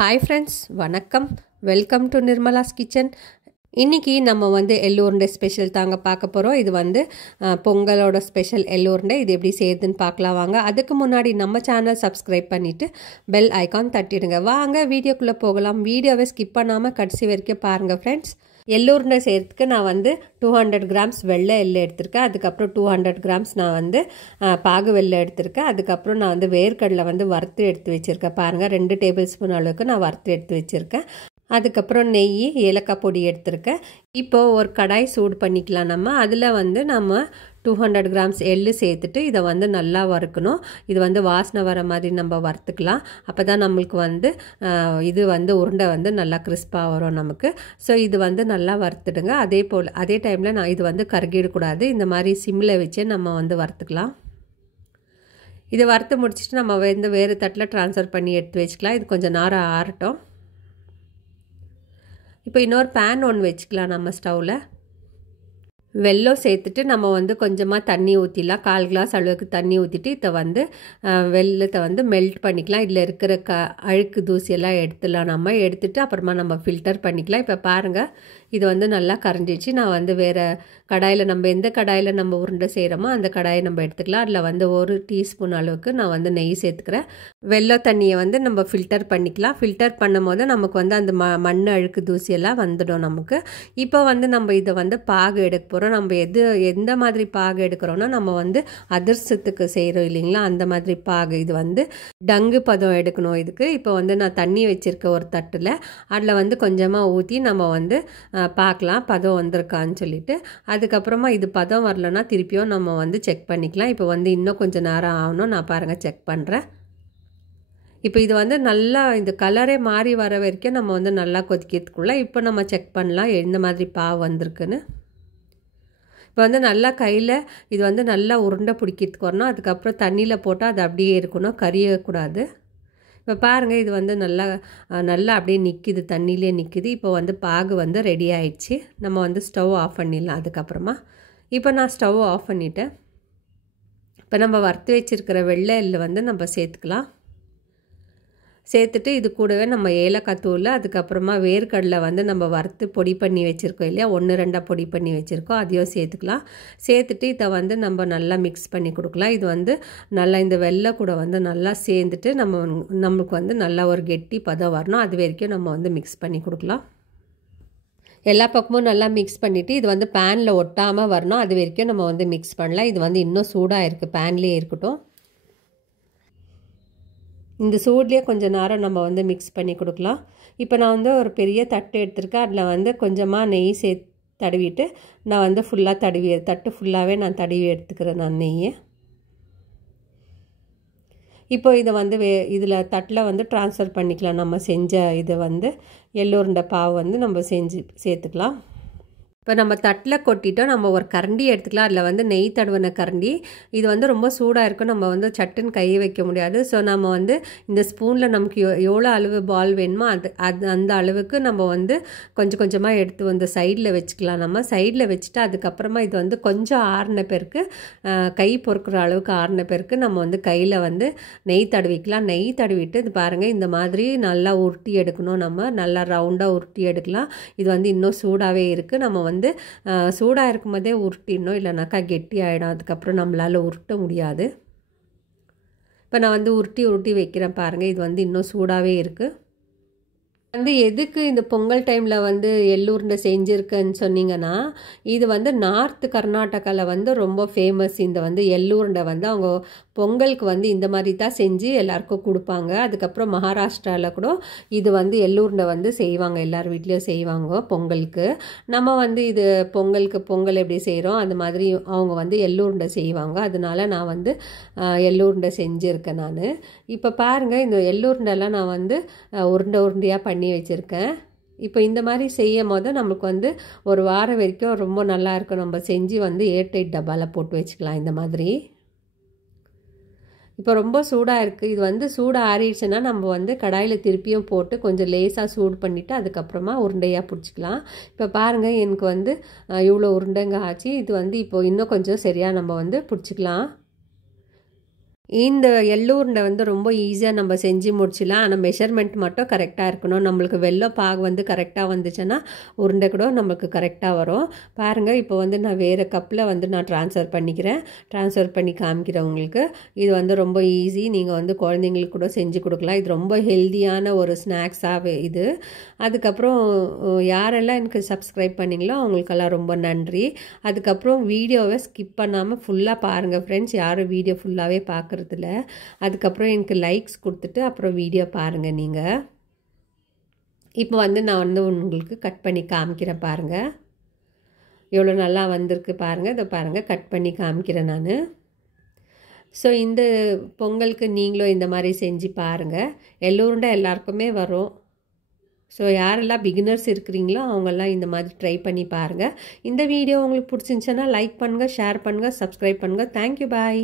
Hi friends, வணக்கம். Welcome to Nirmala's kitchen. இன்னைக்கு நம்ம வந்து எள்ளு உருண்டை ஸ்பெஷல் தாங்க பார்க்க போகிறோம். இது வந்து பொங்கலோட ஸ்பெஷல் எள்ளு உருண்டை. இது எப்படி செய்யுதுன்னு பார்க்கலாம் வாங்க. அதுக்கு முன்னாடி நம்ம சேனல் சப்ஸ்கிரைப் பண்ணிவிட்டு பெல் ஐக்கான் தட்டிடுங்க. வாங்க வீடியோக்குள்ளே போகலாம். வீடியோவை ஸ்கிப் பண்ணாமல் கடைசி வரைக்கும் பாருங்கள் ஃப்ரெண்ட்ஸ். எள்ளு உருண்டை செய்கிறதுக்கு நான் வந்து 200 கிராம்ஸ் வெள்ளை எள்ளு எடுத்திருக்கேன். அதுக்கப்புறம் 200 கிராம்ஸ் நான் வந்து பாகு வெள்ளை எடுத்திருக்கேன். அதுக்கப்புறம் நான் வந்து வேர்க்கடலை வந்து வறுத்து எடுத்து வச்சுருக்கேன். பாருங்கள் 2 டேபிள் ஸ்பூன் அளவுக்கு நான் வறுத்து எடுத்து வச்சுருக்கேன். அதுக்கப்புறம் நெய், ஏலக்காய் பொடி எடுத்திருக்கேன். இப்போது ஒரு கடாய் சூடு பண்ணிக்கலாம். அதில் வந்து நம்ம 200 கிராம்ஸ் எள்ளு சேர்த்துட்டு இதை வந்து நல்லா வறுக்கணும். இது வந்து வாசனை வர மாதிரி நம்ம வறுத்துக்கலாம். அப்போ தான் நம்மளுக்கு வந்து இது வந்து உருண்டை வந்து நல்லா கிறிஸ்பாக வரும் நமக்கு. ஸோ இது வந்து நல்லா வறுத்துடுங்க. அதே டைமில் நான் இது வந்து கருகிடக்கூடாது. இந்த மாதிரி சிம்மில் வச்சு நம்ம வந்து வறுத்துக்கலாம். இதை வறுத்து முடிச்சுட்டு நம்ம வந்து வேறு தட்டில் ட்ரான்ஸ்ஃபர் பண்ணி எடுத்து வச்சுக்கலாம். இது கொஞ்சம் நேரம் ஆறட்டும். இப்போ இன்னொரு பேன் ஒன்று வச்சுக்கலாம். நம்ம ஸ்டவ்வில் வெல்லம் சேர்த்துட்டு நம்ம வந்து கொஞ்சமாக தண்ணி ஊற்றிடலாம். 1/4 கிளாஸ் அளவுக்கு தண்ணி ஊற்றிட்டு இதை வந்து வெல்லத்தை வந்து மெல்ட் பண்ணிக்கலாம். இதில் இருக்கிற அழுக்கு தூசியெல்லாம் எடுத்துடலாம். நம்ம எடுத்துட்டு அப்புறமா நம்ம ஃபில்டர் பண்ணிக்கலாம். இப்போ பாருங்கள் இது வந்து நல்லா கரைஞ்சிச்சு. நான் வந்து வேறு கடாயில் நம்ம எந்த கடாயில் நம்ம உருண்டை செய்கிறோமோ அந்த கடாயை நம்ம எடுத்துக்கலாம். அதில் வந்து 1 டீஸ்பூன் அளவுக்கு நான் வந்து நெய் சேர்த்துக்கிறேன். வெல்லம் தண்ணியை வந்து நம்ம ஃபில்டர் பண்ணிக்கலாம். ஃபில்டர் பண்ணும் போது நமக்கு வந்து அந்த மண் அழுக்கு தூசியெல்லாம் வந்துடும் நமக்கு. இப்போ வந்து நம்ம இதை வந்து பாகு எடுக்க போகிறோம். நம்ம எந்த மாதிரி பாகு எடுக்கிறோன்னா நம்ம வந்து அதிர்சத்துக்கு செய்கிறோம் இல்லைங்களா, அந்த மாதிரி பாகு. இது வந்து டங்கு பதம் எடுக்கணும் இதுக்கு. இப்போ வந்து நான் தண்ணி வச்சுருக்கேன் ஒரு தட்டில். அதில் வந்து கொஞ்சமாக ஊற்றி நம்ம வந்து பார்க்கலாம் பதம் வந்திருக்கான்னு சொல்லிட்டு. அதுக்கப்புறமா இது பதம் வரலன்னா திருப்பியும் நம்ம வந்து செக் பண்ணிக்கலாம். இப்போ வந்து இன்னும் கொஞ்சம் நேரம் ஆகணும். நான் பாருங்கள் செக் பண்ணுறேன். இப்போ இது வந்து நல்லா இந்த கலரே மாறி வர வரைக்கும் நம்ம வந்து நல்லா கொதிக்கிறதுக்குள்ளே இப்போ நம்ம செக் பண்ணலாம் எந்த மாதிரி பாவு வந்திருக்குன்னு. இப்போ வந்து நல்லா கையில் இது வந்து நல்லா உருண்டை பிடிக்கிறதுக்கு வரணும். அதுக்கப்புறம் தண்ணியில் போட்டால் அது அப்படியே இருக்கணும், கரியக்கூடாது. இப்போ பாருங்கள் இது வந்து நல்லா அப்படியே நிற்கிது, தண்ணியிலே நிற்கிது. இப்போ வந்து பாகு வந்து ரெடி ஆயிடுச்சு. நம்ம வந்து ஸ்டவ் ஆஃப் பண்ணிடலாம். அதுக்கப்புறமா இப்போ நான் ஸ்டவ் ஆஃப் பண்ணிவிட்டேன். இப்போ நம்ம வறுத்து வச்சுருக்கிற வெள்ளை எள்ளு வந்து நம்ம சேர்த்துக்கலாம். சேர்த்துட்டு இது கூடவே நம்ம ஏலக்காய் தூள், அதுக்கப்புறமா வேர்க்கடலை வந்து நம்ம வறுத்து பொடி பண்ணி வச்சுருக்கோம் இல்லையா, 1-2 பொடி பண்ணி வச்சுருக்கோம், அதையும் சேர்த்துக்கலாம். சேர்த்துட்டு இதை வந்து நம்ம நல்லா மிக்ஸ் பண்ணி கொடுக்கலாம். இது வந்து நல்லா இந்த வெள்ளை கூட வந்து நல்லா சேர்ந்துட்டு நம்மளுக்கு வந்து நல்லா ஒரு கெட்டி பதம் வரணும். அது வரைக்கும் நம்ம வந்து மிக்ஸ் பண்ணி கொடுக்கலாம். எல்லா பக்கமும் நல்லா மிக்ஸ் பண்ணிவிட்டு இது வந்து பேனில் ஒட்டாமல் வரணும். அது வரைக்கும் நம்ம வந்து மிக்ஸ் பண்ணலாம். இது வந்து இன்னும் சூடாக இருக்குது, பேன்லேயே இருக்கட்டும். இந்த சூட்லேயே கொஞ்சம் நேரம் நம்ம வந்து மிக்ஸ் பண்ணி கொடுக்கலாம். இப்போ நான் வந்து ஒரு பெரிய தட்டு எடுத்திருக்கேன். அதில் வந்து கொஞ்சமாக நெய் தடவிட்டு நான் வந்து ஃபுல்லாக தட்டு ஃபுல்லாகவே நான் தடவி எடுத்துக்கிறேன் நான் நெய்யை. இப்போ இதை வந்து இதில் தட்டில் வந்து ட்ரான்ஸ்ஃபர் பண்ணிக்கலாம். நம்ம செஞ்ச இதை வந்து எள்ளு உருண்டை பாவு வந்து நம்ம சேர்த்துக்கலாம். இப்போ நம்ம தட்டில் கொட்டிட்டோம். நம்ம ஒரு கரண்டி எடுத்துக்கலாம். அதில் வந்து நெய் தடவின கரண்டி. இது வந்து ரொம்ப சூடாக இருக்கும். நம்ம வந்து சட்டுன்னு கையை வைக்க முடியாது. ஸோ நம்ம வந்து இந்த ஸ்பூனில் நமக்கு எவ்வளோ அளவு பால் வேணுமோ அந்த அளவுக்கு நம்ம வந்து கொஞ்சம் கொஞ்சமாக எடுத்து வந்து சைடில் வச்சுக்கலாம். நம்ம சைடில் வச்சுட்டு அதுக்கப்புறமா இது வந்து கொஞ்சம் ஆறின பிறகு கை பொறுக்கிற அளவுக்கு ஆறின பிறகு நம்ம வந்து கையில் வந்து நெய் தடவிக்கலாம். நெய் தடவிட்டு இது பாருங்கள் இந்த மாதிரி நல்லா உருட்டி எடுக்கணும். நம்ம நல்லா ரவுண்டாக உருட்டி எடுக்கலாம். இது வந்து இன்னும் சூடாகவே இருக்குது. நம்ம வந்து சூடாக இருக்கும் போதே உருட்டிடணும், இல்லைனாக்கா கெட்டி ஆகிடும். அதுக்கப்புறம் நம்மளால் உருட்ட முடியாது. இப்போ நான் வந்து உருட்டி வைக்கிறேன் பாருங்கள். இது வந்து இன்னும் சூடாகவே இருக்குது. வந்து எதுக்கு இந்த பொங்கல் டைமில் வந்து எள்ளு உருண்டை செஞ்சுருக்கேன்னு சொன்னீங்கன்னா, இது வந்து நார்த் கர்நாடகாவில் வந்து ரொம்ப ஃபேமஸ். இந்த வந்து எள்ளு உருண்டை வந்து அவங்க பொங்கலுக்கு வந்து இந்த மாதிரி தான் செஞ்சு எல்லாருக்கும் கொடுப்பாங்க. அதுக்கப்புறம் மகாராஷ்டிராவில் கூட இது வந்து எள்ளு உருண்டை வந்து செய்வாங்க, எல்லார் வீட்லேயும் செய்வாங்க பொங்கலுக்கு. நம்ம வந்து இது பொங்கல் எப்படி செய்கிறோம் அது மாதிரி அவங்க வந்து எள்ளு உருண்டை செய்வாங்க. அதனால நான் வந்து எள்ளு உருண்டை செஞ்சுருக்கேன் நான். இப்போ பாருங்கள் இந்த எள்ளு உருண்டைலாம் நான் வந்து உருண்டையாக பண்ணி வச்சுருக்கேன். இப்போ இந்த மாதிரி செய்யும் போது நம்மளுக்கு வந்து ஒரு வாரம் வரைக்கும் ரொம்ப நல்லா இருக்கும். நம்ம செஞ்சு வந்து ஏர்டைட் டப்பாவில் போட்டு வச்சுக்கலாம் இந்த மாதிரி. இப்போ ரொம்ப சூடாக இருக்குது. இது வந்து சூடாக ஆறிடுச்சுன்னா நம்ம வந்து கடாயில் திருப்பியும் போட்டு கொஞ்சம் லேசாக சூடு பண்ணிவிட்டு அதுக்கப்புறமா உருண்டையாக பிடிச்சிக்கலாம். இப்போ பாருங்கள் எனக்கு வந்து இவ்வளோ உருண்டைங்க ஆச்சு. இது வந்து இப்போ இன்னும் கொஞ்சம் சரியாக நம்ம வந்து பிடிச்சிக்கலாம். இந்த எள்ளு உருண்டை வந்து ரொம்ப ஈஸியாக நம்ம செஞ்சு முடிச்சிடலாம். ஆனால் மெஷர்மெண்ட் மட்டும் கரெக்டாக இருக்கணும். நம்மளுக்கு வெல்லம் பாகு வந்து கரெக்டாக வந்துச்சுன்னா உருண்டை கூட நம்மளுக்கு கரெக்டாக வரும். பாருங்கள், இப்போ வந்து நான் வேறு கப்பில் வந்து நான் ட்ரான்ஸ்ஃபர் பண்ணி காமிக்கிறேன் உங்களுக்கு. இது வந்து ரொம்ப ஈஸி. நீங்கள் வந்து குழந்தைங்களுக்கு கூட செஞ்சு கொடுக்கலாம். இது ரொம்ப ஹெல்த்தியான ஒரு ஸ்நாக்ஸாக இது. அதுக்கப்புறம் யாரெல்லாம் எனக்கு சப்ஸ்கிரைப் பண்ணிங்களோ அவங்களுக்கெல்லாம் ரொம்ப நன்றி. அதுக்கப்புறம் வீடியோவை ஸ்கிப் பண்ணாமல் ஃபுல்லாக பாருங்கள் ஃப்ரெண்ட்ஸ். யாரும் வீடியோ ஃபுல்லாகவே பார்க்குறதில்ல. அதுக்கப்புறம் எனக்கு லைக்ஸ் கொடுத்துட்டு அப்புறம் வீடியோ பாருங்கள் நீங்கள். இப்போ வந்து நான் வந்து உங்களுக்கு கட் பண்ணி காமிக்கிறேன் பாருங்கள். எவ்வளோ நல்லா வந்திருக்கு பாருங்கள். இதை பாருங்கள், கட் பண்ணி காமிக்கிறேன் நான். ஸோ இந்த பொங்கலுக்கு நீங்களும் இந்த மாதிரி செஞ்சு பாருங்கள். எள்ளு உருண்டை எல்லாருக்குமே வரும். ஸோ யாரெல்லாம் பிகினர்ஸ் இருக்கிறீங்களோ அவங்கெல்லாம் இந்த மாதிரி ட்ரை பண்ணி பாருங்கள். இந்த வீடியோ உங்களுக்கு பிடிச்சிருந்துச்சுன்னா லைக் பண்ணுங்கள், ஷேர் பண்ணுங்கள், சப்ஸ்கிரைப் பண்ணுங்கள். தேங்க்யூ, பாய்.